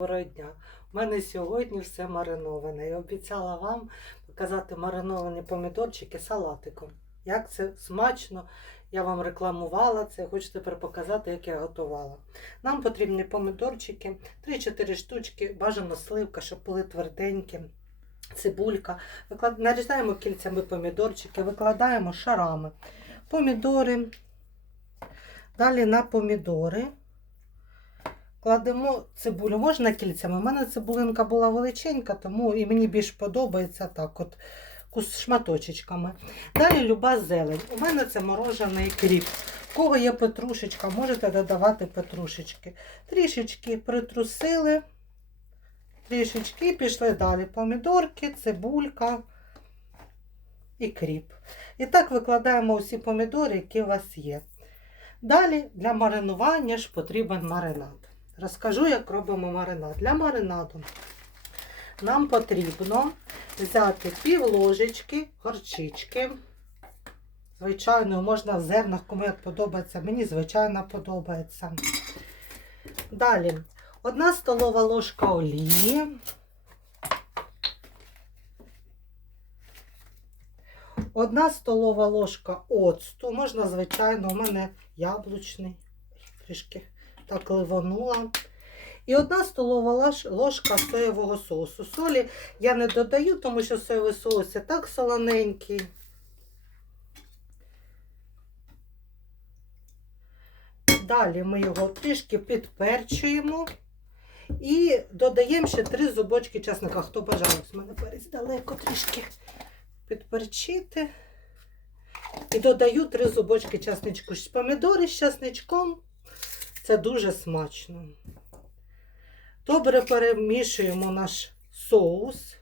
Доброго дня. У мене сьогодні все мариноване. Я обіцяла вам показати мариновані помідорчики салатиком. Як це смачно, я вам рекламувала це. Хочу тепер показати, як я готувала. Нам потрібні помідорчики, 3-4 штучки, бажано сливка, щоб були тверденькі. Цибулька. Нарізаємо кільцями помідорчики, викладаємо шарами. Помідори. Далі на помідори. Кладемо цибулю, можна кільцями. У мене цибулинка була величенька, тому і мені більш подобається так, от кус- шматочечками. Далі люба зелень. У мене це морожений кріп. У кого є петрушечка, можете додавати петрушечки. Трішечки притрусили, трішечки пішли далі. Помідорки, цибулька і кріп. І так викладаємо усі помідори, які у вас є. Далі для маринування ж потрібен маринад. Розкажу, як робимо маринад. Для маринаду нам потрібно взяти пів ложечки горчички. Звичайно, можна в зернах, кому як подобається. Мені, звичайно, подобається. Далі одна столова ложка олії. Одна столова ложка оцту. Можна, звичайно, у мене яблучний. Трішки так ливанула. І одна столова ложка соєвого соусу. Солі я не додаю, тому що соєвий соус і так солоненький. Далі ми його трішки підперчуємо і додаємо ще три зубочки чесника. Хто бажає, з мене перець далеко трішки підперчити. І додаю три зубочки часничку. Помідори з часничком. Це дуже смачно. Добре перемішуємо наш соус.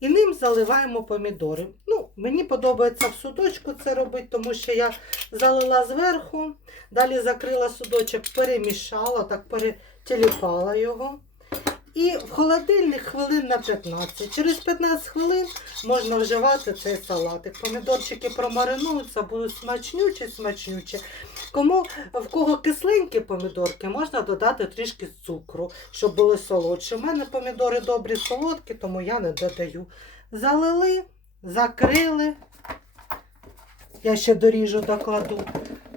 І ним заливаємо помідори. Ну, мені подобається в судочку це робити, тому що я залила зверху, далі закрила судочок, перемішала, так перетіліпала його. І в холодильник хвилин на 15. Через 15 хвилин можна вживати цей салатик. Помідорчики промаринуються, будуть смачнючі, смачнючі. Кому в кого кисленькі помідорки, можна додати трішки цукру, щоб були солодші. У мене помідори добрі солодкі, тому я не додаю. Залили, закрили. Я ще доріжу докладу.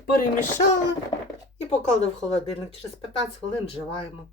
Перемішали і поклали в холодильник. Через 15 хвилин вживаємо.